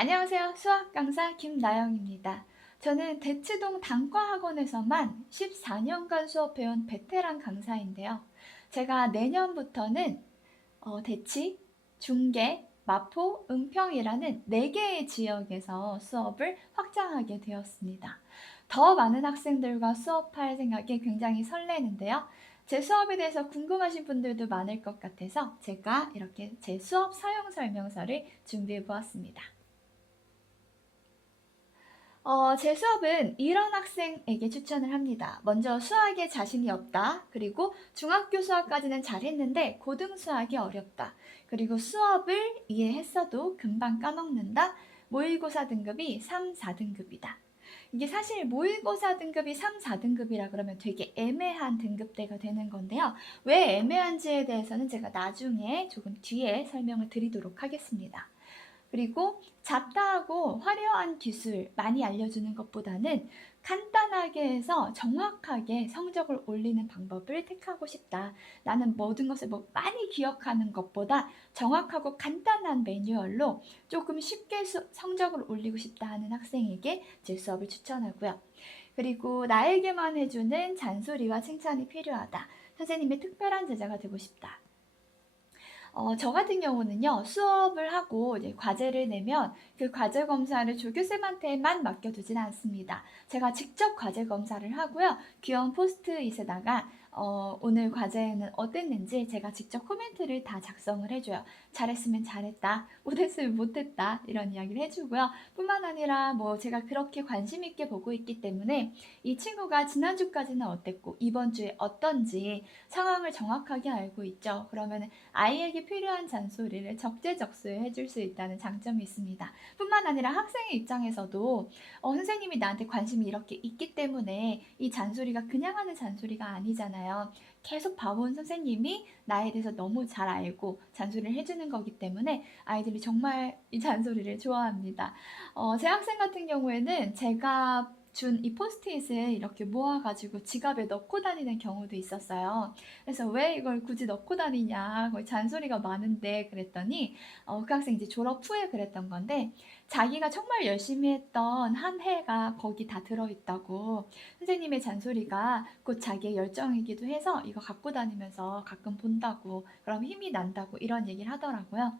안녕하세요. 수학 강사 김나영입니다. 저는 대치동 단과학원에서만 14년간 수업해온 베테랑 강사인데요. 제가 내년부터는 대치, 중계, 마포, 은평이라는 4개의 지역에서 수업을 확장하게 되었습니다. 더 많은 학생들과 수업할 생각에 굉장히 설레는데요. 제 수업에 대해서 궁금하신 분들도 많을 것 같아서 제가 이렇게 제 수업 사용 설명서를 준비해 보았습니다. 제 수업은 이런 학생에게 추천을 합니다. 먼저 수학에 자신이 없다. 그리고 중학교 수학까지는 잘했는데 고등 수학이 어렵다. 그리고 수업을 이해했어도 금방 까먹는다. 모의고사 등급이 3, 4등급이다. 이게 사실 모의고사 등급이 3, 4등급이라 그러면 되게 애매한 등급대가 되는 건데요. 왜 애매한지에 대해서는 제가 나중에 조금 뒤에 설명을 드리도록 하겠습니다. 그리고 잡다하고 화려한 기술 많이 알려주는 것보다는 간단하게 해서 정확하게 성적을 올리는 방법을 택하고 싶다. 나는 모든 것을 많이 기억하는 것보다 정확하고 간단한 매뉴얼로 조금 쉽게 성적을 올리고 싶다 하는 학생에게 제 수업을 추천하고요. 그리고 나에게만 해주는 잔소리와 칭찬이 필요하다. 선생님의 특별한 제자가 되고 싶다. 저 같은 경우는요, 수업을 하고 이제 과제를 내면 그 과제 검사를 조교쌤한테만 맡겨두진 않습니다. 제가 직접 과제 검사를 하고요, 귀여운 포스트잇에다가 오늘 과제는 어땠는지 제가 직접 코멘트를 다 작성을 해줘요. 잘했으면 잘했다, 못했으면 못했다, 이런 이야기를 해주고요. 뿐만 아니라 제가 그렇게 관심 있게 보고 있기 때문에 이 친구가 지난주까지는 어땠고 이번 주에 어떤지 상황을 정확하게 알고 있죠. 그러면 아이에게 필요한 잔소리를 적재적소에 해줄 수 있다는 장점이 있습니다. 뿐만 아니라 학생의 입장에서도 선생님이 나한테 관심이 이렇게 있기 때문에 이 잔소리가 그냥 하는 잔소리가 아니잖아요. 계속 봐온 선생님이 나에 대해서 너무 잘 알고 잔소리를 해주는 거기 때문에 아이들이 정말 이 잔소리를 좋아합니다. 제 학생 같은 경우에는 제가 준 이 포스트잇을 이렇게 모아가지고 지갑에 넣고 다니는 경우도 있었어요. 그래서 왜 이걸 굳이 넣고 다니냐, 거의 잔소리가 많은데 그랬더니 그 학생 이제 졸업 후에 그랬던 건데 자기가 정말 열심히 했던 한 해가 거기 다 들어있다고, 선생님의 잔소리가 곧 자기의 열정이기도 해서 이거 갖고 다니면서 가끔 본다고, 그럼 힘이 난다고 이런 얘기를 하더라고요.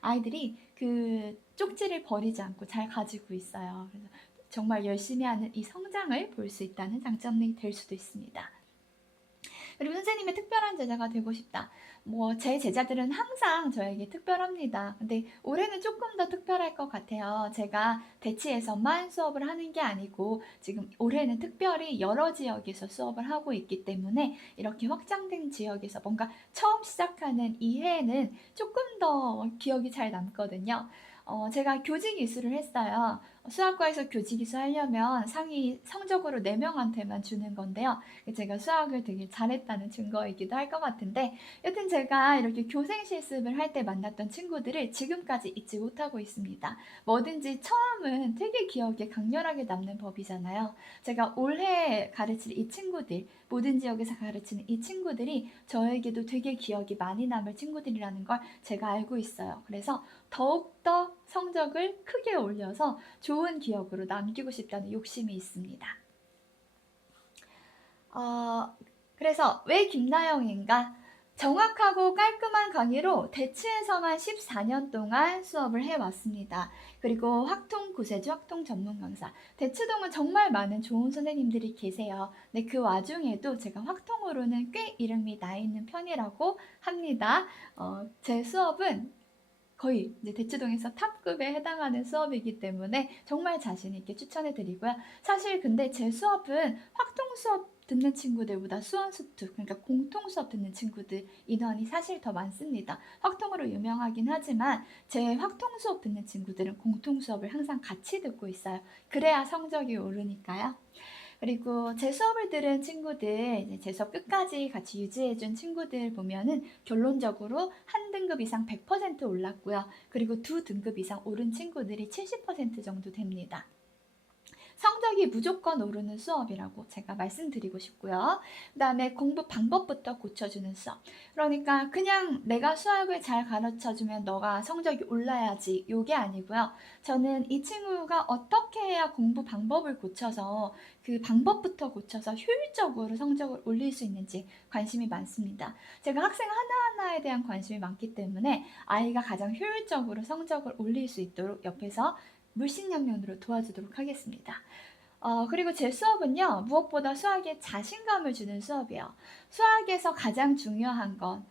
아이들이 그 쪽지를 버리지 않고 잘 가지고 있어요. 그래서 정말 열심히 하는 이 성장을 볼 수 있다는 장점이 될 수도 있습니다. 그리고 선생님의 특별한 제자가 되고 싶다. 제 제자들은 항상 저에게 특별합니다. 근데 올해는 조금 더 특별할 것 같아요. 제가 대치에서만 수업을 하는 게 아니고 지금 올해는 특별히 여러 지역에서 수업을 하고 있기 때문에 이렇게 확장된 지역에서 뭔가 처음 시작하는 이 해에는 조금 더 기억이 잘 남거든요. 제가 교직 이수를 했어요. 수학과에서 교직 이수하려면 상위 성적으로 4명한테만 주는 건데요. 제가 수학을 되게 잘했다는 증거이기도 할 것 같은데, 여튼 제가 이렇게 교생 실습을 할 때 만났던 친구들을 지금까지 잊지 못하고 있습니다. 뭐든지 처음은 되게 기억에 강렬하게 남는 법이잖아요. 제가 올해 가르칠 이 친구들, 모든 지역에서 가르치는 이 친구들이 저에게도 되게 기억이 많이 남을 친구들이라는 걸 제가 알고 있어요. 그래서 더욱더 성적을 크게 올려서 좋은 기억으로 남기고 싶다는 욕심이 있습니다. 그래서 왜 김나영인가? 정확하고 깔끔한 강의로 대치에서만 14년 동안 수업을 해왔습니다. 그리고 확통 구세주 확통 전문 강사. 대치동은 정말 많은 좋은 선생님들이 계세요. 근데 그 와중에도 제가 확통으로는 꽤 이름이 나 있는 편이라고 합니다. 제 수업은 거의 이제 대치동에서 탑급에 해당하는 수업이기 때문에 정말 자신 있게 추천해 드리고요. 사실 근데 제 수업은 확통 수업 듣는 친구들보다 수원수투, 그러니까 공통 수업 듣는 친구들 인원이 사실 더 많습니다. 확통으로 유명하긴 하지만 제 확통 수업 듣는 친구들은 공통 수업을 항상 같이 듣고 있어요. 그래야 성적이 오르니까요. 그리고 제 수업을 들은 친구들, 제 수업 끝까지 같이 유지해준 친구들 보면은 결론적으로 한 등급 이상 100% 올랐고요. 그리고 두 등급 이상 오른 친구들이 70% 정도 됩니다. 성적이 무조건 오르는 수업이라고 제가 말씀드리고 싶고요. 그 다음에 공부 방법부터 고쳐주는 수업. 그러니까 그냥 내가 수학을 잘 가르쳐주면 너가 성적이 올라야지, 요게 아니고요. 저는 이 친구가 어떻게 해야 공부 방법을 고쳐서 그 방법부터 고쳐서 효율적으로 성적을 올릴 수 있는지 관심이 많습니다. 제가 학생 하나하나에 대한 관심이 많기 때문에 아이가 가장 효율적으로 성적을 올릴 수 있도록 옆에서 물심양면으로 도와주도록 하겠습니다. 그리고 제 수업은요, 무엇보다 수학에 자신감을 주는 수업이에요. 수학에서 가장 중요한 건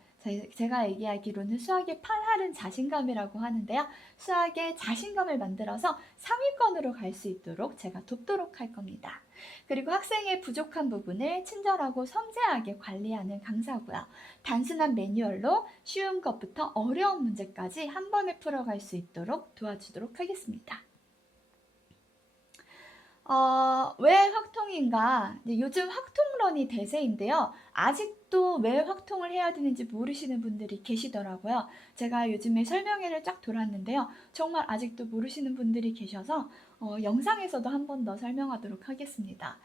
제가 얘기하기로는 수학의 8할은 자신감이라고 하는데요. 수학에 자신감을 만들어서 상위권으로 갈 수 있도록 제가 돕도록 할 겁니다. 그리고 학생의 부족한 부분을 친절하고 섬세하게 관리하는 강사고요. 단순한 매뉴얼로 쉬운 것부터 어려운 문제까지 한 번에 풀어갈 수 있도록 도와주도록 하겠습니다. 왜 확통인가? 요즘 확통론이 대세인데요. 아직도 왜 확통을 해야 되는지 모르시는 분들이 계시더라고요. 제가 요즘에 설명회를 쫙 돌았는데요. 정말 아직도 모르시는 분들이 계셔서 영상에서도 한 번 더 설명하도록 하겠습니다.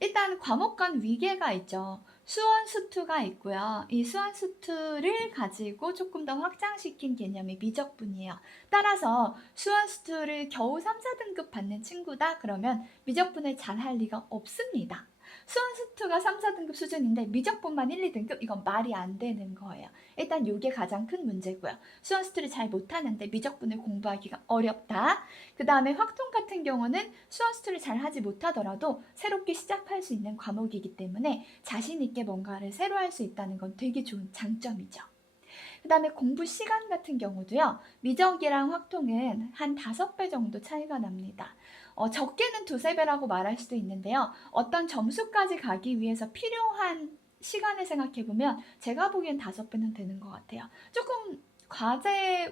일단 과목 간 위계가 있죠. 수원 수투가 있고요. 이 수원 수투를 가지고 조금 더 확장시킨 개념이 미적분이에요. 따라서 수원 수투를 겨우 3, 4등급 받는 친구다? 그러면 미적분을 잘 할 리가 없습니다. 수원 수투가 3, 4등급 수준인데 미적분만 1, 2등급? 이건 말이 안 되는 거예요. 일단 이게 가장 큰 문제고요. 수원 수투를 잘 못하는데 미적분을 공부하기가 어렵다. 그 다음에 확통 같은 경우는 수원 수투를 잘 하지 못하더라도 새롭게 시작할 수 있는 과목이기 때문에 자신 있게 뭔가를 새로 할 수 있다는 건 되게 좋은 장점이죠. 그 다음에 공부 시간 같은 경우도요. 미적이랑 확통은 한 5배 정도 차이가 납니다. 적게는 2, 3배라고 말할 수도 있는데요. 어떤 점수까지 가기 위해서 필요한 시간을 생각해보면 제가 보기엔 5배는 되는 것 같아요. 조금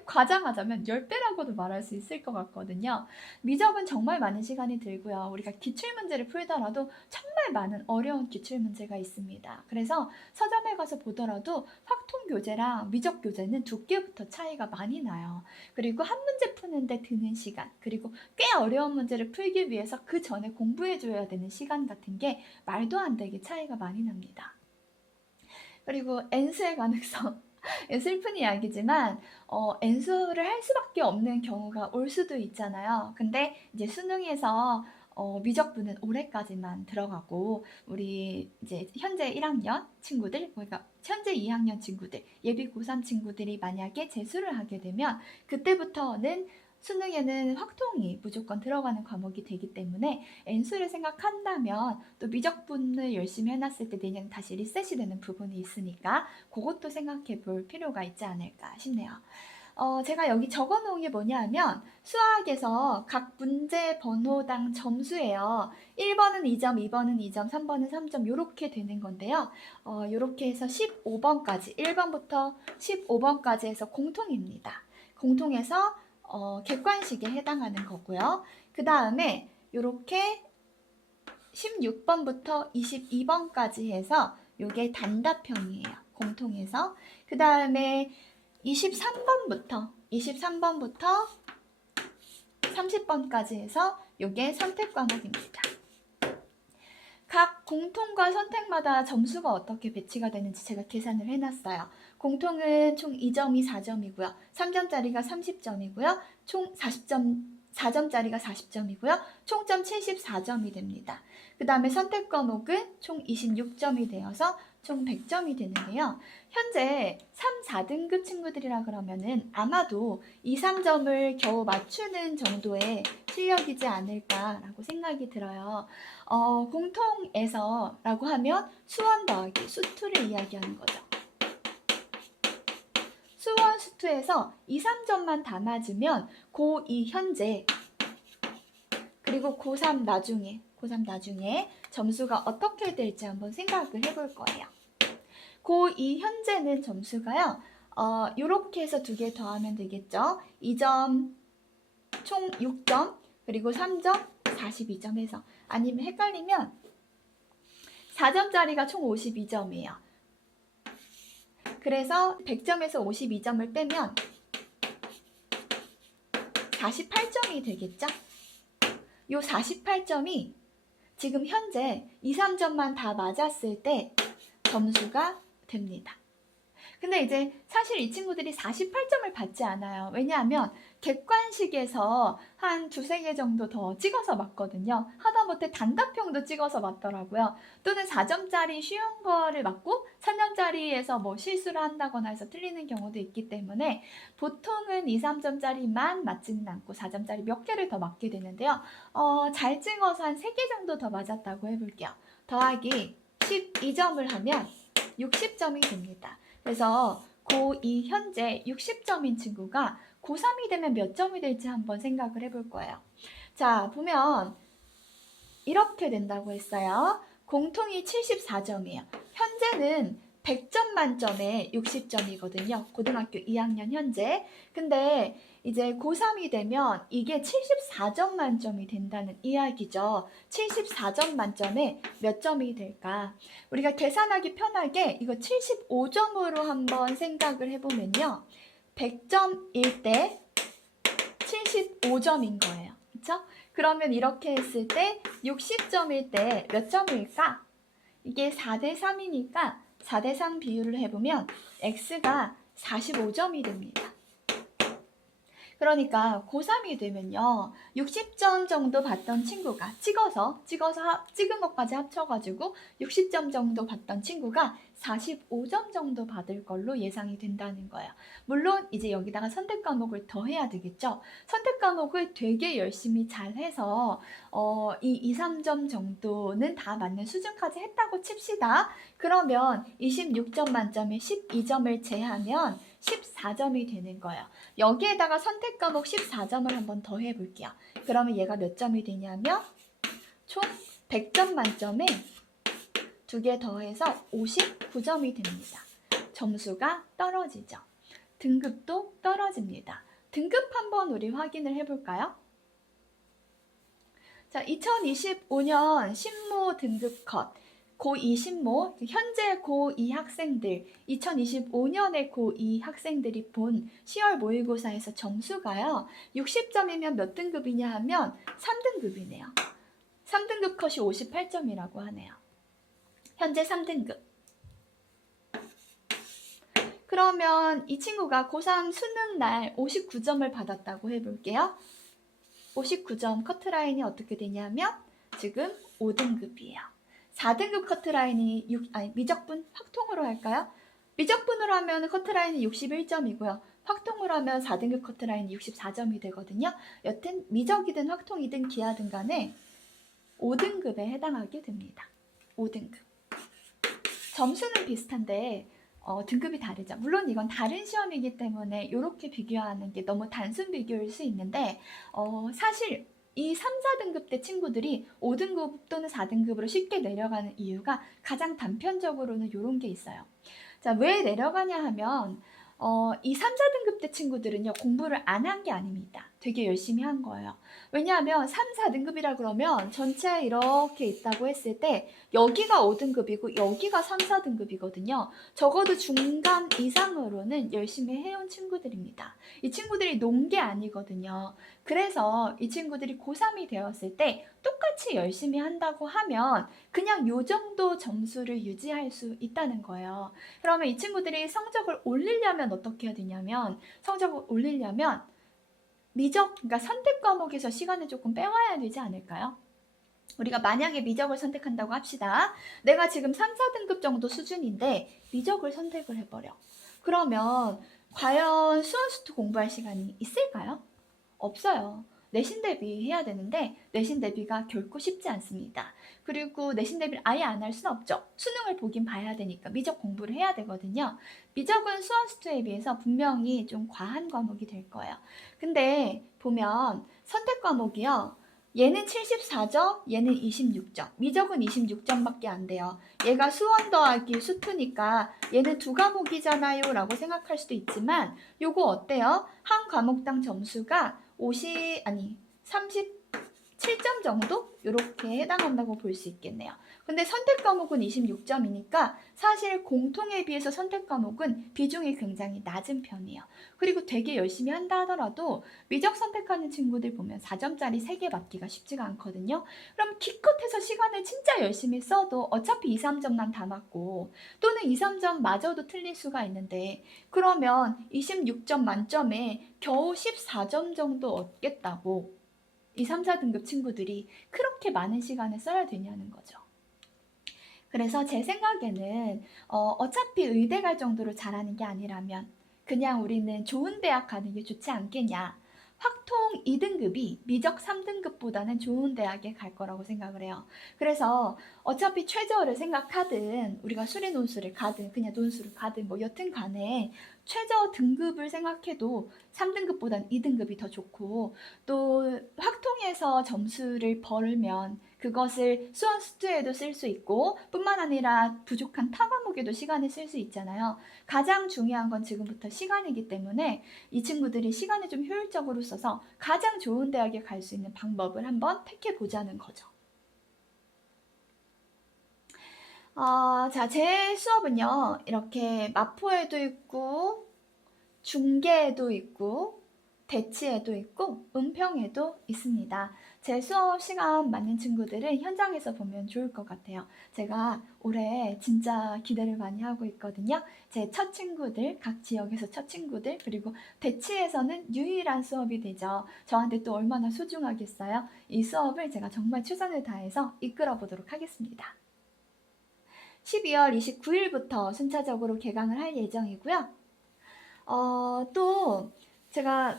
과장하자면 10배라고도 말할 수 있을 것 같거든요. 미적은 정말 많은 시간이 들고요. 우리가 기출문제를 풀더라도 정말 많은 어려운 기출문제가 있습니다. 그래서 서점에 가서 보더라도 확통교재랑 미적교재는 두께부터 차이가 많이 나요. 그리고 한 문제 푸는데 드는 시간, 그리고 꽤 어려운 문제를 풀기 위해서 그 전에 공부해줘야 되는 시간 같은 게 말도 안 되게 차이가 많이 납니다. 그리고 N수의 가능성. 슬픈 이야기지만 N수를 할 수밖에 없는 경우가 올 수도 있잖아요. 근데 이제 수능에서 미적분은 올해까지만 들어가고 우리 이제 현재 1학년 친구들, 그러니까 현재 2학년 친구들, 예비 고3 친구들이 만약에 재수를 하게 되면 그때부터는 수능에는 확통이 무조건 들어가는 과목이 되기 때문에 N수를 생각한다면 또 미적분을 열심히 해놨을 때 내년 다시 리셋이 되는 부분이 있으니까 그것도 생각해 볼 필요가 있지 않을까 싶네요. 제가 여기 적어 놓은 게 뭐냐 하면 수학에서 각 문제 번호당 점수예요. 1번은 2점, 2번은 2점, 3번은 3점 이렇게 되는 건데요. 이렇게 해서 15번까지 1번부터 15번까지 해서 공통입니다. 공통해서 객관식에 해당하는 거고요. 그 다음에 이렇게 16번부터 22번까지 해서 이게 단답형이에요. 공통해서. 그 다음에 23번부터 30번까지 해서 이게 선택 과목입니다. 각 공통과 선택마다 점수가 어떻게 배치가 되는지 제가 계산을 해놨어요. 공통은 총 2점이 4점이고요. 3점짜리가 30점이고요. 총 4점짜리가 40점이고요. 총점 74점이 됩니다. 그 다음에 선택 과목은 총 26점이 되어서 총 100점이 되는데요. 현재 3, 4등급 친구들이라 그러면은 아마도 2, 3점을 겨우 맞추는 정도의 실력이지 않을까라고 생각이 들어요. 공통에서라고 하면 수원 더하기 수투를 이야기하는 거죠. 수원 수투에서 2, 3점만 다 맞으면 고2 현재 그리고 고3 나중에 점수가 어떻게 될지 한번 생각을 해볼 거예요. 고2 현재는 점수가요. 이렇게 해서 2개 더하면 되겠죠. 2점 총 6점 그리고 3점 42점 해서 아니면 헷갈리면 4점짜리가 총 52점이에요. 그래서 100점에서 52점을 빼면 48점이 되겠죠? 요 48점이 지금 현재 2, 3점만 다 맞았을 때 점수가 됩니다. 근데 이제 사실 이 친구들이 48점을 받지 않아요. 왜냐하면 객관식에서 한 두세 개 정도 더 찍어서 맞거든요. 하다못해 단답형도 찍어서 맞더라고요. 또는 4점짜리 쉬운 거를 맞고 3점짜리에서 뭐 실수를 한다거나 해서 틀리는 경우도 있기 때문에 보통은 2, 3점짜리만 맞지는 않고 4점짜리 몇 개를 더 맞게 되는데요. 잘 찍어서 한 3개 정도 더 맞았다고 해볼게요. 더하기 12점을 하면 60점이 됩니다. 그래서 고2 현재 60점인 친구가 고3이 되면 몇 점이 될지 한번 생각을 해볼 거예요. 자, 보면 이렇게 된다고 했어요. 공통이 74점이에요. 현재는 100점 만점에 60점이거든요. 고등학교 2학년 현재. 근데 이제 고3이 되면 이게 74점 만점이 된다는 이야기죠. 74점 만점에 몇 점이 될까? 우리가 계산하기 편하게 이거 75점으로 한번 생각을 해보면요. 100점일 때 75점인 거예요. 그렇죠? 그러면 이렇게 했을 때 60점일 때 몇 점일까? 이게 4대 3이니까 4대 3 비율을 해보면 x가 45점이 됩니다. 그러니까 고3이 되면요. 60점 정도 받던 친구가 찍은 것까지 합쳐가지고 60점 정도 받던 친구가 45점 정도 받을 걸로 예상이 된다는 거예요. 물론 이제 여기다가 선택 과목을 더 해야 되겠죠. 선택 과목을 되게 열심히 잘 해서 이 2, 3점 정도는 다 맞는 수준까지 했다고 칩시다. 그러면 26점 만점에 12점을 제하면 14점이 되는 거예요. 여기에다가 선택 과목 14점을 한번 더 해볼게요. 그러면 얘가 몇 점이 되냐면 총 100점 만점에 2개 더해서 59점이 됩니다. 점수가 떨어지죠. 등급도 떨어집니다. 등급 한번 우리 확인을 해볼까요? 자, 2025년 신모 등급 컷. 고2 신모, 현재 고2 학생들, 2025년에 고2 학생들이 본 10월 모의고사에서 점수가요. 60점이면 몇 등급이냐 하면 3등급이네요. 3등급 컷이 58점이라고 하네요. 현재 3등급. 그러면 이 친구가 고3 수능 날 59점을 받았다고 해볼게요. 59점 커트라인이 어떻게 되냐면 지금 5등급이에요. 4등급 커트라인이 미적분 확통으로 할까요? 미적분으로 하면 커트라인이 61점이고요. 확통으로 하면 4등급 커트라인이 64점이 되거든요. 여튼 미적이든 확통이든 기하든 간에 5등급에 해당하게 됩니다. 5등급. 점수는 비슷한데 등급이 다르죠. 물론 이건 다른 시험이기 때문에 이렇게 비교하는 게 너무 단순 비교일 수 있는데 사실 이 3, 4등급 때 친구들이 5등급 또는 4등급으로 쉽게 내려가는 이유가 가장 단편적으로는 이런 게 있어요. 자, 왜 내려가냐 하면 이 3, 4등급 때 친구들은요, 공부를 안 한 게 아닙니다. 되게 열심히 한 거예요. 왜냐하면 3, 4등급이라 그러면 전체 이렇게 있다고 했을 때 여기가 5등급이고 여기가 3, 4등급이거든요. 적어도 중간 이상으로는 열심히 해온 친구들입니다. 이 친구들이 논 게 아니거든요. 그래서 이 친구들이 고3이 되었을 때 똑같이 열심히 한다고 하면 그냥 요 정도 점수를 유지할 수 있다는 거예요. 그러면 이 친구들이 성적을 올리려면 어떻게 해야 되냐면 성적을 올리려면 그러니까 선택 과목에서 시간을 조금 빼와야 되지 않을까요? 우리가 만약에 미적을 선택한다고 합시다. 내가 지금 3, 4등급 정도 수준인데 미적을 선택을 해버려. 그러면 과연 수원수투 공부할 시간이 있을까요? 없어요. 내신 대비 해야 되는데 내신 대비가 결코 쉽지 않습니다. 그리고 내신 대비를 아예 안 할 수는 없죠. 수능을 보긴 봐야 되니까 미적 공부를 해야 되거든요. 미적은 수원수투에 비해서 분명히 좀 과한 과목이 될 거예요. 근데 보면 선택 과목이요. 얘는 74점, 얘는 26점. 미적은 26점밖에 안 돼요. 얘가 수원 더하기 수투니까 얘는 두 과목이잖아요 라고 생각할 수도 있지만 요거 어때요? 한 과목당 점수가 30 7점 정도 이렇게 해당한다고 볼 수 있겠네요. 근데 선택 과목은 26점이니까 사실 공통에 비해서 선택 과목은 비중이 굉장히 낮은 편이에요. 그리고 되게 열심히 한다 하더라도 미적 선택하는 친구들 보면 4점짜리 3개 받기가 쉽지가 않거든요. 그럼 기껏해서 시간을 진짜 열심히 써도 어차피 2, 3점만 다 맞고 또는 2, 3점 마저도 틀릴 수가 있는데 그러면 26점 만점에 겨우 14점 정도 얻겠다고 2, 3, 4등급 친구들이 그렇게 많은 시간을 써야 되냐는 거죠. 그래서 제 생각에는 어차피 의대 갈 정도로 잘하는 게 아니라면 그냥 우리는 좋은 대학 가는 게 좋지 않겠냐. 확통 2등급이 미적 3등급보다는 좋은 대학에 갈 거라고 생각을 해요. 그래서 어차피 최저를 생각하든 우리가 수리 논술을 가든 그냥 논술을 가든 뭐 여튼 간에 최저 등급을 생각해도 3등급보다는 2등급이 더 좋고 또 확통에서 점수를 벌면 그것을 수원 수투에도 쓸 수 있고 뿐만 아니라 부족한 타 과목에도 시간을 쓸 수 있잖아요. 가장 중요한 건 지금부터 시간이기 때문에 이 친구들이 시간을 좀 효율적으로 써서 가장 좋은 대학에 갈 수 있는 방법을 한번 택해보자는 거죠. 자, 제 수업은요. 이렇게 마포에도 있고 중계에도 있고 대치에도 있고 은평에도 있습니다. 제 수업 시간 맞는 친구들은 현장에서 보면 좋을 것 같아요. 제가 올해 진짜 기대를 많이 하고 있거든요. 제 첫 친구들, 각 지역에서 첫 친구들, 그리고 대치에서는 유일한 수업이 되죠. 저한테 또 얼마나 소중하겠어요? 이 수업을 제가 정말 최선을 다해서 이끌어 보도록 하겠습니다. 12월 29일부터 순차적으로 개강을 할 예정이고요. 또 제가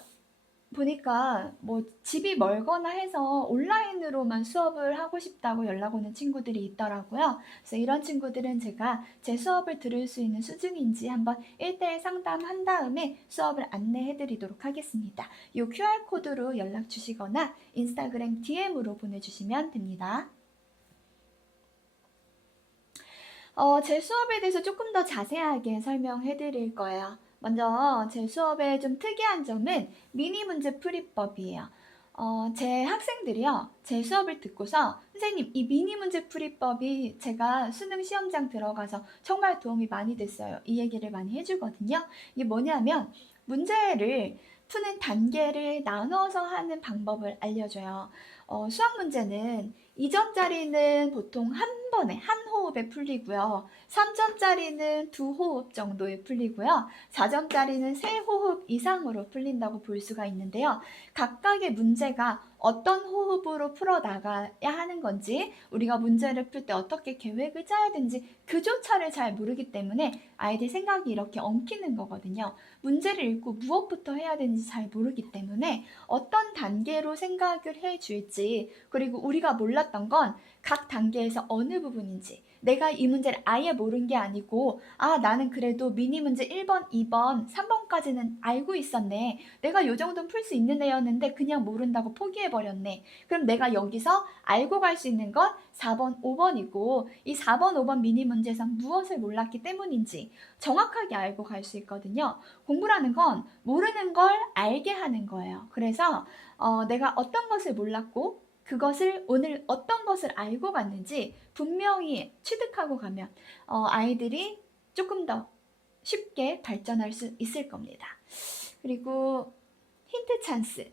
보니까 뭐 집이 멀거나 해서 온라인으로만 수업을 하고 싶다고 연락 오는 친구들이 있더라고요. 그래서 이런 친구들은 제가 제 수업을 들을 수 있는 수준인지 한번 1대1 상담한 다음에 수업을 안내해 드리도록 하겠습니다. 이 QR코드로 연락 주시거나 인스타그램 DM으로 보내주시면 됩니다. 제 수업에 대해서 조금 더 자세하게 설명해 드릴 거예요. 먼저 제 수업의 좀 특이한 점은 미니 문제 풀이법이에요. 제 학생들이요. 제 수업을 듣고서 선생님 이 미니 문제 풀이법이 제가 수능 시험장 들어가서 정말 도움이 많이 됐어요. 이 얘기를 많이 해주거든요. 이게 뭐냐면 문제를 푸는 단계를 나눠서 하는 방법을 알려줘요. 수학 문제는 2점짜리는 보통 한 번에 한 호흡에 풀리고요. 3점짜리는 두 호흡 정도에 풀리고요. 4점짜리는 세 호흡 이상으로 풀린다고 볼 수가 있는데요. 각각의 문제가 어떤 호흡으로 풀어나가야 하는 건지 우리가 문제를 풀 때 어떻게 계획을 짜야 되는지 그조차를 잘 모르기 때문에 아이들 생각이 이렇게 엉키는 거거든요. 문제를 읽고 무엇부터 해야 되는지 잘 모르기 때문에 어떤 단계로 생각을 해줄지 그리고 우리가 몰랐던 건 각 단계에서 어느 부분인지 내가 이 문제를 아예 모른 게 아니고 나는 그래도 미니 문제 1번, 2번, 3번까지는 알고 있었네. 내가 요 정도는 풀 수 있는 애였는데 그냥 모른다고 포기해버렸네. 그럼 내가 여기서 알고 갈 수 있는 건 4번, 5번이고 이 4번, 5번 미니 문제에서 무엇을 몰랐기 때문인지 정확하게 알고 갈 수 있거든요. 공부라는 건 모르는 걸 알게 하는 거예요. 그래서 내가 어떤 것을 몰랐고 그것을 오늘 어떤 것을 알고 갔는지 분명히 취득하고 가면 아이들이 조금 더 쉽게 발전할 수 있을 겁니다. 그리고 힌트 찬스.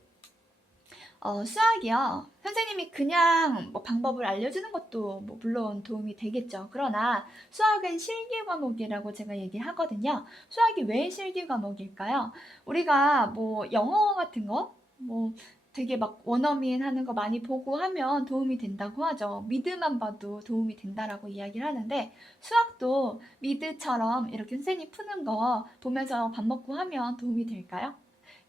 수학이요. 선생님이 그냥 뭐 방법을 알려주는 것도 뭐 물론 도움이 되겠죠. 그러나 수학은 실기 과목이라고 제가 얘기하거든요. 수학이 왜 실기 과목일까요? 우리가 뭐 영어 같은 거, 뭐 되게 막 원어민 하는 거 많이 보고 하면 도움이 된다고 하죠. 미드만 봐도 도움이 된다라고 이야기를 하는데 수학도 미드처럼 이렇게 선생님 푸는 거 보면서 밥 먹고 하면 도움이 될까요?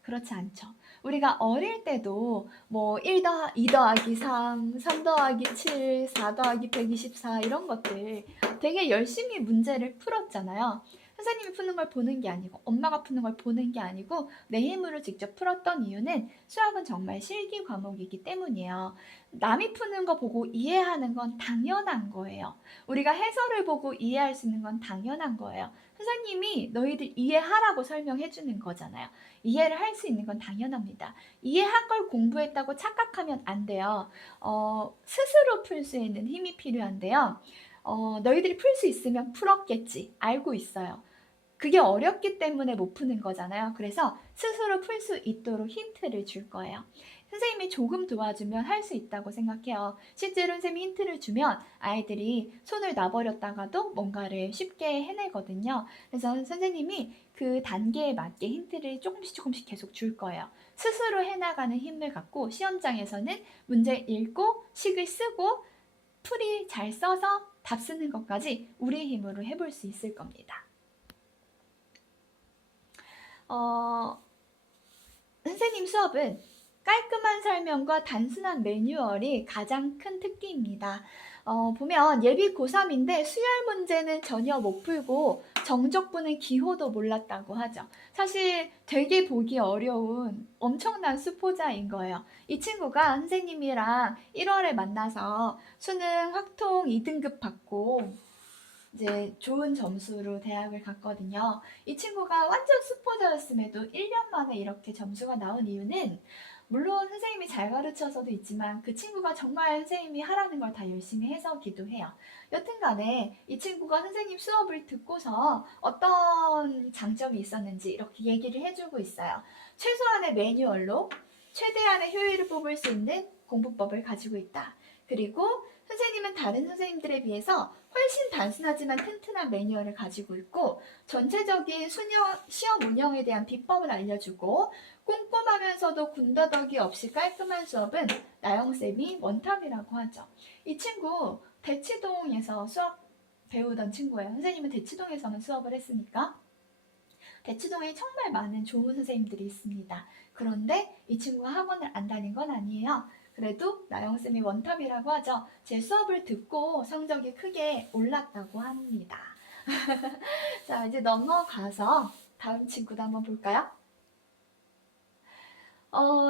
그렇지 않죠. 우리가 어릴 때도 뭐 2 더하기 3, 3 더하기 7, 4 더하기 124 이런 것들 되게 열심히 문제를 풀었잖아요. 선생님이 푸는 걸 보는 게 아니고 엄마가 푸는 걸 보는 게 아니고 내 힘으로 직접 풀었던 이유는 수학은 정말 실기 과목이기 때문이에요. 남이 푸는 거 보고 이해하는 건 당연한 거예요. 우리가 해설을 보고 이해할 수 있는 건 당연한 거예요. 선생님이 너희들 이해하라고 설명해 주는 거잖아요. 이해를 할 수 있는 건 당연합니다. 이해한 걸 공부했다고 착각하면 안 돼요. 스스로 풀 수 있는 힘이 필요한데요. 너희들이 풀 수 있으면 풀었겠지. 알고 있어요. 그게 어렵기 때문에 못 푸는 거잖아요. 그래서 스스로 풀 수 있도록 힌트를 줄 거예요. 선생님이 조금 도와주면 할 수 있다고 생각해요. 실제로 선생님이 힌트를 주면 아이들이 손을 놔버렸다가도 뭔가를 쉽게 해내거든요. 그래서 선생님이 그 단계에 맞게 힌트를 조금씩 계속 줄 거예요. 스스로 해나가는 힘을 갖고 시험장에서는 문제 읽고 식을 쓰고 풀이 잘 써서 답 쓰는 것까지 우리의 힘으로 해볼 수 있을 겁니다. 선생님 수업은 깔끔한 설명과 단순한 매뉴얼이 가장 큰 특기입니다. 보면 예비 고3인데 수열 문제는 전혀 못 풀고 정적분은 기호도 몰랐다고 하죠. 사실 되게 보기 어려운 엄청난 수포자인 거예요. 이 친구가 선생님이랑 1월에 만나서 수능 확통 2등급 받고 이제 좋은 점수로 대학을 갔거든요. 이 친구가 완전 수포자였음에도 1년 만에 이렇게 점수가 나온 이유는 물론 선생님이 잘 가르쳐서도 있지만 그 친구가 정말 선생님이 하라는 걸 다 열심히 해서기도 해요. 여튼간에 이 친구가 선생님 수업을 듣고서 어떤 장점이 있었는지 이렇게 얘기를 해주고 있어요. 최소한의 매뉴얼로 최대한의 효율을 뽑을 수 있는 공부법을 가지고 있다. 그리고 선생님은 다른 선생님들에 비해서 훨씬 단순하지만 튼튼한 매뉴얼을 가지고 있고 전체적인 시험 운영에 대한 비법을 알려주고 꼼꼼하면서도 군더더기 없이 깔끔한 수업은 나영쌤이 원탑이라고 하죠. 이 친구 대치동에서 수학 배우던 친구예요. 선생님은 대치동에서만 수업을 했으니까 대치동에 정말 많은 좋은 선생님들이 있습니다. 그런데 이 친구가 학원을 안 다닌 건 아니에요. 그래도 나영쌤이 원탑이라고 하죠. 제 수업을 듣고 성적이 크게 올랐다고 합니다. 자, 이제 넘어가서 다음 친구도 한번 볼까요?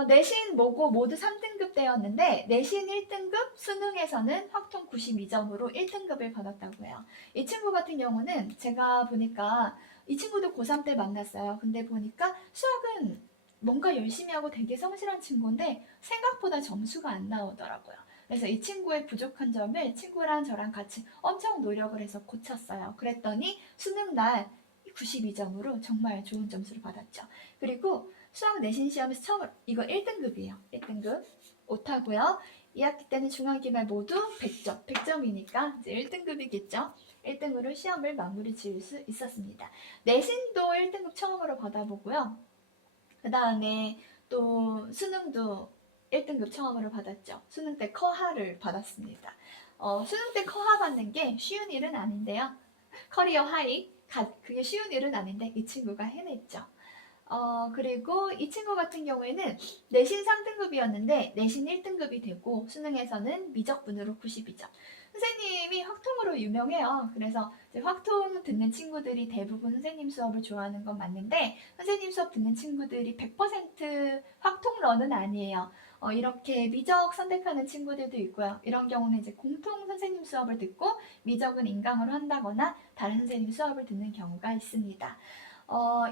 내신, 모고 모두 3등급 되었는데 내신 1등급, 수능에서는 확통 92점으로 1등급을 받았다고 해요. 이 친구 같은 경우는 제가 보니까 이 친구도 고3 때 만났어요. 근데 보니까 수학은 뭔가 열심히 하고 되게 성실한 친구인데 생각보다 점수가 안 나오더라고요. 그래서 이 친구의 부족한 점을 친구랑 저랑 같이 엄청 노력을 해서 고쳤어요. 그랬더니 수능날 92점으로 정말 좋은 점수를 받았죠. 그리고 수학 내신 시험에서 처음으로 이거 1등급이에요. 1등급 오타고요. 2학기 때는 중학기말 모두 100점. 100점이니까 이제 1등급이겠죠. 1등으로 시험을 마무리 지을 수 있었습니다. 내신도 1등급 처음으로 받아보고요. 그 다음에 또 수능도 1등급 처음으로 받았죠. 수능 때 커하를 받았습니다. 수능 때 커하 받는 게 쉬운 일은 아닌데요. 커리어 하이, 그게 쉬운 일은 아닌데 이 친구가 해냈죠. 그리고 이 친구 같은 경우에는 내신 3등급이었는데 내신 1등급이 되고 수능에서는 미적분으로 92점. 선생님이 확통으로 유명해요. 그래서 이제 확통 듣는 친구들이 대부분 선생님 수업을 좋아하는 건 맞는데 선생님 수업 듣는 친구들이 100% 확통러는 아니에요. 이렇게 미적 선택하는 친구들도 있고요. 이런 경우는 이제 공통 선생님 수업을 듣고 미적은 인강으로 한다거나 다른 선생님 수업을 듣는 경우가 있습니다.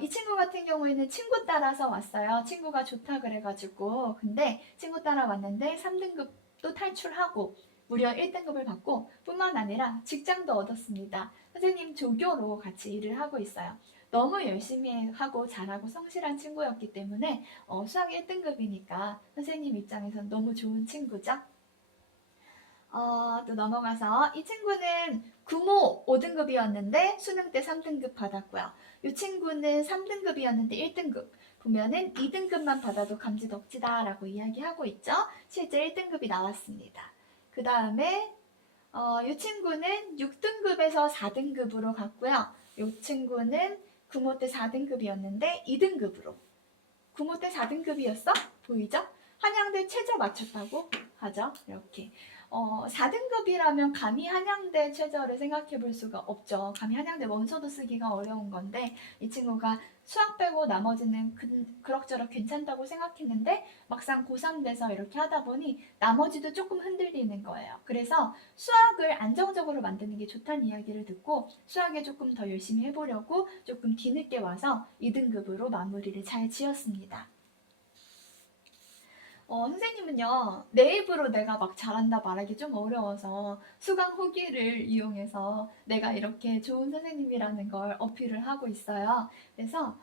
이 친구 같은 경우에는 친구 따라서 왔어요. 친구가 좋다 그래가지고. 근데 친구 따라 왔는데 3등급도 탈출하고 무려 1등급을 받고 뿐만 아니라 직장도 얻었습니다. 선생님 조교로 같이 일을 하고 있어요. 너무 열심히 하고 잘하고 성실한 친구였기 때문에 수학 1등급이니까 선생님 입장에선 너무 좋은 친구죠. 또 넘어가서 이 친구는 구모 5등급이었는데 수능 때 3등급 받았고요. 이 친구는 3등급이었는데 1등급. 보면은 2등급만 받아도 감지덕지다 라고 이야기하고 있죠. 실제 1등급이 나왔습니다. 그 다음에 이 친구는 6등급에서 4등급으로 갔고요. 이 친구는 구모 때 4등급이었는데 2등급으로. 구모 때 4등급이었어? 보이죠? 한양대 최저 맞췄다고 하죠. 이렇게. 4등급이라면 감히 한양대 최저를 생각해 볼 수가 없죠. 감히 한양대 원서도 쓰기가 어려운 건데 이 친구가 수학 빼고 나머지는 그럭저럭 괜찮다고 생각했는데 막상 고3 돼서 이렇게 하다 보니 나머지도 조금 흔들리는 거예요. 그래서 수학을 안정적으로 만드는 게 좋다는 이야기를 듣고 수학에 조금 더 열심히 해보려고 조금 뒤늦게 와서 2등급으로 마무리를 잘 지었습니다. 선생님은요, 내 입으로 내가 막 잘한다 말하기 좀 어려워서 수강 후기를 이용해서 내가 이렇게 좋은 선생님이라는 걸 어필을 하고 있어요. 그래서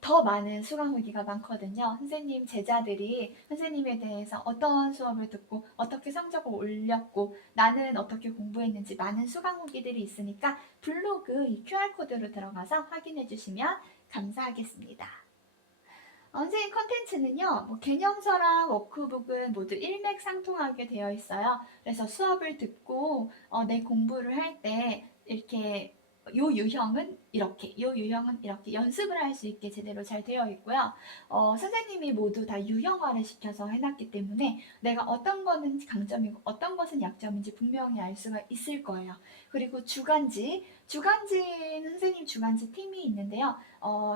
더 많은 수강 후기가 많거든요. 선생님 제자들이 선생님에 대해서 어떤 수업을 듣고 어떻게 성적을 올렸고 나는 어떻게 공부했는지 많은 수강 후기들이 있으니까 블로그 이 QR코드로 들어가서 확인해 주시면 감사하겠습니다. 선생님 컨텐츠는요, 뭐 개념서랑 워크북은 모두 일맥상통하게 되어 있어요. 그래서 수업을 듣고 내 공부를 할 때 이렇게 요 유형은 이렇게, 요 유형은 이렇게 연습을 할 수 있게 제대로 잘 되어 있고요. 선생님이 모두 다 유형화를 시켜서 해놨기 때문에 내가 어떤 거는 강점이고 어떤 것은 약점인지 분명히 알 수가 있을 거예요. 그리고 주간지는 선생님 주간지 팀이 있는데요.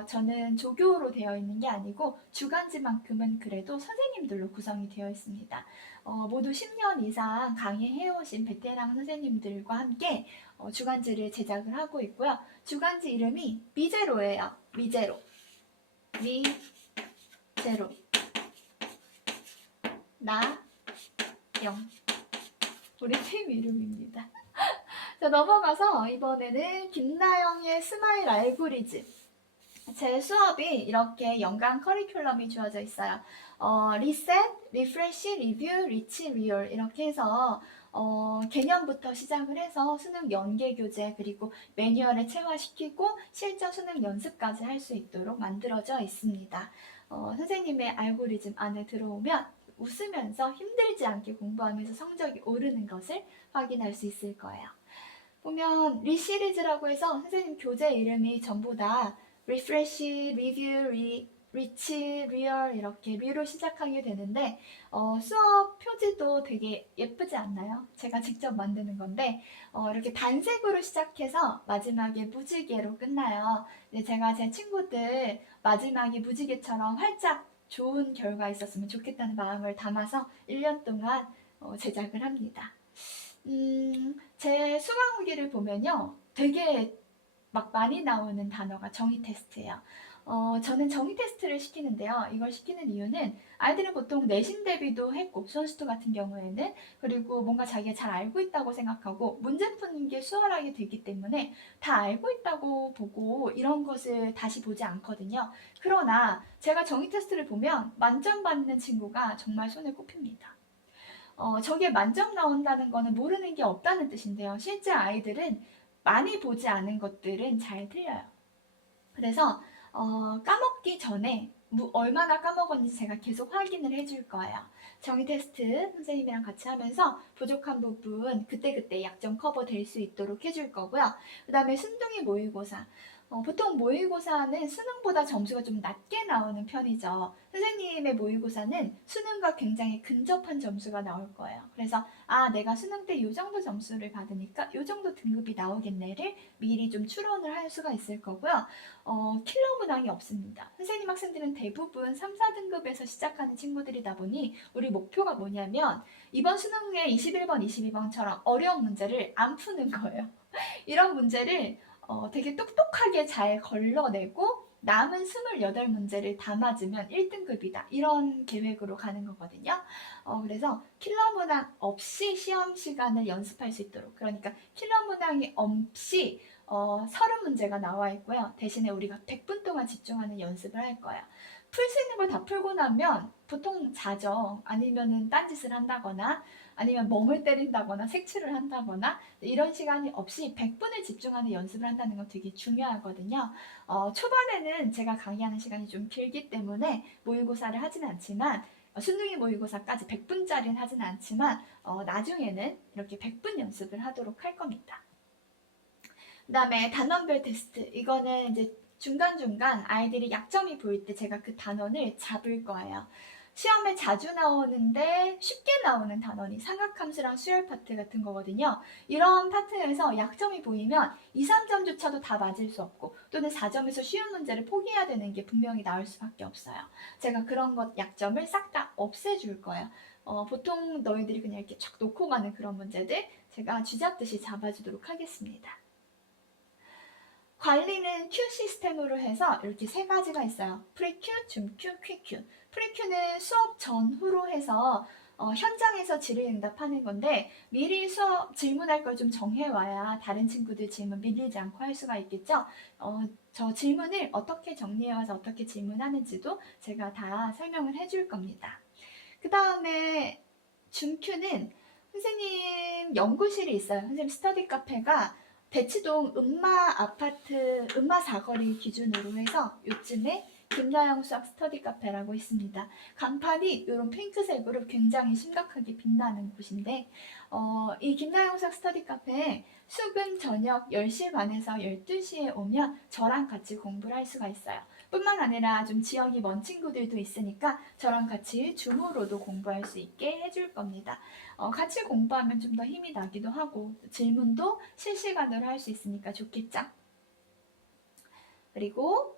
저는 조교로 되어 있는 게 아니고 주간지만큼은 그래도 선생님들로 구성이 되어 있습니다. 모두 10년 이상 강의해오신 베테랑 선생님들과 함께 주간지를 제작을 하고 있고요. 주간지 이름이 미제로예요. 미제로. 미제로. 나영. 우리 팀 이름입니다. 자, 넘어가서 이번에는 김나영의 스마일 알고리즘. 제 수업이 이렇게 연간 커리큘럼이 주어져 있어요. 리셋, 리프레시, 리뷰, 리치, 리얼 이렇게 해서 개념부터 시작을 해서 수능 연계 교재 그리고 매뉴얼에 체화시키고 실전 수능 연습까지 할 수 있도록 만들어져 있습니다. 선생님의 알고리즘 안에 들어오면 웃으면서 힘들지 않게 공부하면서 성적이 오르는 것을 확인할 수 있을 거예요. 보면 리시리즈라고 해서 선생님 교재 이름이 전부 다 리프레시, 리뷰, 리치, 리얼 이렇게 리로 시작하게 되는데 수업 표지도 되게 예쁘지 않나요? 제가 직접 만드는 건데 이렇게 단색으로 시작해서 마지막에 무지개로 끝나요. 근데 제가 제 친구들 마지막에 무지개처럼 활짝 좋은 결과 있었으면 좋겠다는 마음을 담아서 1년 동안 제작을 합니다. 제 수강 후기를 보면요. 되게 막 많이 나오는 단어가 정의 테스트예요. 저는 정의 테스트를 시키는데요. 이걸 시키는 이유는 아이들은 보통 내신 대비도 했고, 수원수도 같은 경우에는 그리고 뭔가 자기가 잘 알고 있다고 생각하고 문제 푸는 게 수월하게 되기 때문에 다 알고 있다고 보고 이런 것을 다시 보지 않거든요. 그러나 제가 정의 테스트를 보면 만점 받는 친구가 정말 손에 꼽힙니다. 저게 만점 나온다는 거는 모르는 게 없다는 뜻인데요. 실제 아이들은 많이 보지 않은 것들은 잘 틀려요. 그래서 까먹기 전에 얼마나 까먹었는지 제가 계속 확인을 해줄 거예요. 정의 테스트 선생님이랑 같이 하면서 부족한 부분 그때그때 약점 커버 될 수 있도록 해줄 거고요. 그 다음에 순둥이 모의고사. 보통 모의고사는 수능보다 점수가 좀 낮게 나오는 편이죠. 선생님의 모의고사는 수능과 굉장히 근접한 점수가 나올 거예요. 그래서 내가 수능 때 이 정도 점수를 받으니까 이 정도 등급이 나오겠네를 미리 좀 추론을 할 수가 있을 거고요. 킬러 문항이 없습니다. 선생님 학생들은 대부분 3, 4등급에서 시작하는 친구들이다 보니 우리 목표가 뭐냐면 이번 수능에 21번, 22번처럼 어려운 문제를 안 푸는 거예요. 이런 문제를 되게 똑똑하게 잘 걸러내고 남은 28문제를 다 맞으면 1등급이다. 이런 계획으로 가는 거거든요. 그래서 킬러 문항 없이 시험 시간을 연습할 수 있도록 그러니까 킬러 문항이 없이 30문제가 나와 있고요. 대신에 우리가 100분 동안 집중하는 연습을 할 거예요. 풀 수 있는 걸 다 풀고 나면 보통 자죠. 아니면은 딴짓을 한다거나 아니면 멍을 때린다거나 색칠을 한다거나 이런 시간이 없이 100분을 집중하는 연습을 한다는 건 되게 중요하거든요. 초반에는 제가 강의하는 시간이 좀 길기 때문에 모의고사를 하진 않지만 순둥이 모의고사까지 100분짜리는 하진 않지만 나중에는 이렇게 100분 연습을 하도록 할 겁니다. 그 다음에 단원별 테스트. 이거는 이제 중간중간 아이들이 약점이 보일 때 제가 그 단원을 잡을 거예요. 시험에 자주 나오는데 쉽게 나오는 단원이 삼각함수랑 수열 파트 같은 거거든요. 이런 파트에서 약점이 보이면 2, 3점조차도 다 맞을 수 없고 또는 4점에서 쉬운 문제를 포기해야 되는 게 분명히 나올 수밖에 없어요. 제가 그런 것 약점을 싹 다 없애줄 거예요. 보통 너희들이 그냥 이렇게 쫙 놓고 가는 그런 문제들 제가 쥐잡듯이 잡아주도록 하겠습니다. 관리는 Q 시스템으로 해서 이렇게 세 가지가 있어요. 프리큐, 줌큐, 퀴큐. 프리큐는 수업 전후로 해서 현장에서 질의응답하는 건데 미리 수업 질문할 걸 좀 정해와야 다른 친구들 질문 밀리지 않고 할 수가 있겠죠. 저 질문을 어떻게 정리해와서 어떻게 질문하는지도 제가 다 설명을 해줄 겁니다. 그 다음에 줌큐는 선생님 연구실이 있어요. 선생님 스터디 카페가 대치동 음마 사거리 기준으로 해서 요즘에 김나영 수학 스터디 카페라고 있습니다. 간판이 이런 핑크색으로 굉장히 심각하게 빛나는 곳인데 이 김나영 수학 스터디 카페에 수금 저녁 10시 반에서 12시에 오면 저랑 같이 공부를 할 수가 있어요. 뿐만 아니라 좀 지역이 먼 친구들도 있으니까 저랑 같이 줌으로도 공부할 수 있게 해줄 겁니다. 같이 공부하면 좀 더 힘이 나기도 하고 질문도 실시간으로 할 수 있으니까 좋겠죠? 그리고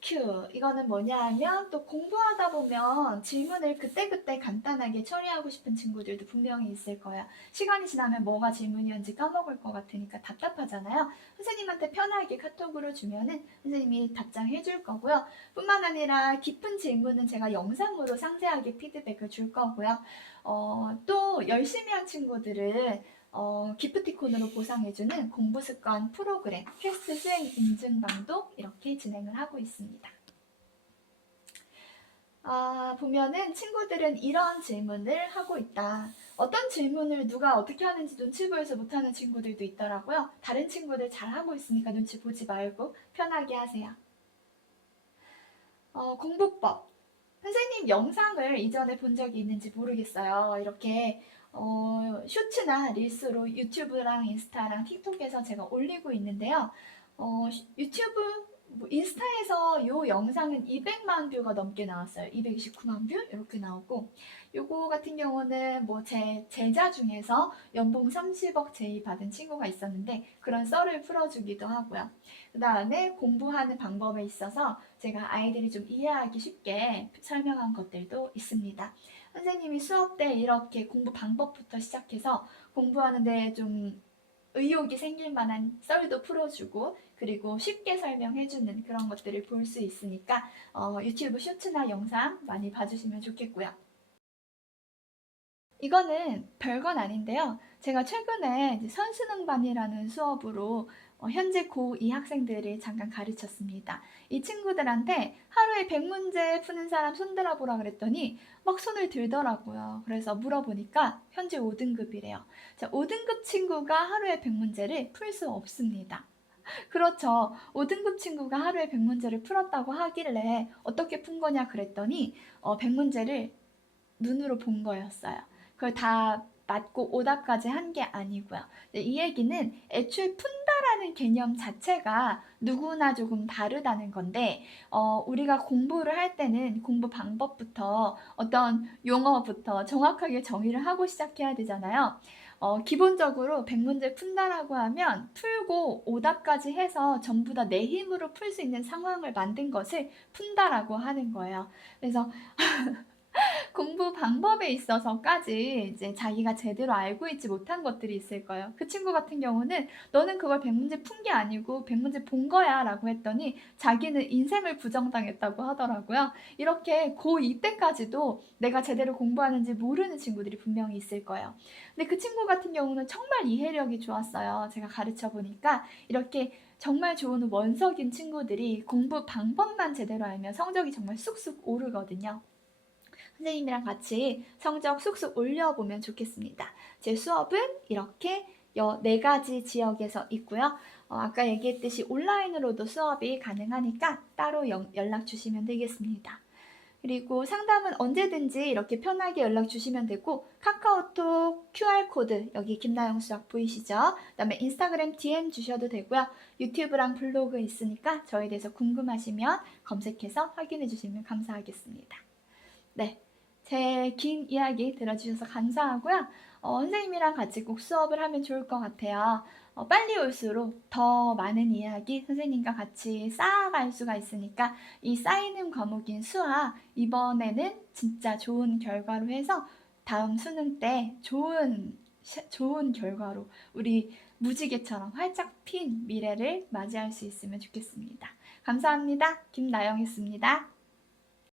퀵큐 이거는 뭐냐 하면 또 공부하다 보면 질문을 그때그때 간단하게 처리하고 싶은 친구들도 분명히 있을 거예요. 시간이 지나면 뭐가 질문이었는지 까먹을 것 같으니까 답답하잖아요. 선생님한테 편하게 카톡으로 주면은 선생님이 답장해 줄 거고요. 뿐만 아니라 깊은 질문은 제가 영상으로 상세하게 피드백을 줄 거고요. 또 열심히 한 친구들은 기프티콘으로 보상해주는 공부습관 프로그램 퀘스트 수행 인증방도 이렇게 진행을 하고 있습니다. 보면은 친구들은 이런 질문을 하고 있다. 어떤 질문을 누가 어떻게 하는지 눈치 보여서 못하는 친구들도 있더라고요. 다른 친구들 잘하고 있으니까 눈치 보지 말고 편하게 하세요. 공부법. 선생님 영상을 이전에 본 적이 있는지 모르겠어요. 이렇게 쇼츠나 릴스로 유튜브랑 인스타랑 틱톡에서 제가 올리고 있는데요. 유튜브, 인스타에서 이 영상은 200만 뷰가 넘게 나왔어요. 229만 뷰 이렇게 나오고 요거 같은 경우는 뭐 제 제자 중에서 연봉 30억 제의 받은 친구가 있었는데 그런 썰을 풀어주기도 하고요. 그 다음에 공부하는 방법에 있어서 제가 아이들이 좀 이해하기 쉽게 설명한 것들도 있습니다. 선생님이 수업 때 이렇게 공부 방법부터 시작해서 공부하는데 좀 의욕이 생길 만한 썰도 풀어주고 그리고 쉽게 설명해주는 그런 것들을 볼 수 있으니까 유튜브 쇼츠나 영상 많이 봐주시면 좋겠고요. 이거는 별건 아닌데요. 제가 최근에 선수능반이라는 수업으로 현재 고2 학생들을 잠깐 가르쳤습니다. 이 친구들한테 하루에 100문제 푸는 사람 손들어 보라 그랬더니 막 손을 들더라고요. 그래서 물어보니까 현재 5등급이래요. 자, 5등급 친구가 하루에 100문제를 풀 수 없습니다. 그렇죠. 5등급 친구가 하루에 100문제를 풀었다고 하길래 어떻게 푼 거냐 그랬더니 100문제를 눈으로 본 거였어요. 그걸 다 맞고 오답까지 한 게 아니고요. 이 얘기는 애초에 푼다라는 개념 자체가 누구나 조금 다르다는 건데 우리가 공부를 할 때는 공부 방법부터 어떤 용어부터 정확하게 정의를 하고 시작해야 되잖아요. 기본적으로 100문제 푼다라고 하면 풀고 오답까지 해서 전부 다 내 힘으로 풀 수 있는 상황을 만든 것을 푼다라고 하는 거예요. 그래서 공부 방법에 있어서까지 이제 자기가 제대로 알고 있지 못한 것들이 있을 거예요. 그 친구 같은 경우는 너는 그걸 100문제 푼 게 아니고 100문제 본 거야 라고 했더니 자기는 인생을 부정당했다고 하더라고요. 이렇게 고2 때까지도 내가 제대로 공부하는지 모르는 친구들이 분명히 있을 거예요. 근데 그 친구 같은 경우는 정말 이해력이 좋았어요. 제가 가르쳐 보니까 이렇게 정말 좋은 원석인 친구들이 공부 방법만 제대로 알면 성적이 정말 쑥쑥 오르거든요. 선생님이랑 같이 성적 쑥쑥 올려보면 좋겠습니다. 제 수업은 이렇게 4가지 지역에서 있고요. 아까 얘기했듯이 온라인으로도 수업이 가능하니까 따로 연락 주시면 되겠습니다. 그리고 상담은 언제든지 이렇게 편하게 연락 주시면 되고 카카오톡 QR코드 여기 김나영 수학 보이시죠? 그 다음에 인스타그램 DM 주셔도 되고요. 유튜브랑 블로그 있으니까 저에 대해서 궁금하시면 검색해서 확인해 주시면 감사하겠습니다. 네, 제 긴 이야기 들어주셔서 감사하고요. 선생님이랑 같이 꼭 수업을 하면 좋을 것 같아요. 빨리 올수록 더 많은 이야기 선생님과 같이 쌓아갈 수가 있으니까 이 쌓이는 과목인 수학 이번에는 진짜 좋은 결과로 해서 다음 수능 때 좋은 결과로 우리 무지개처럼 활짝 핀 미래를 맞이할 수 있으면 좋겠습니다. 감사합니다. 김나영이었습니다.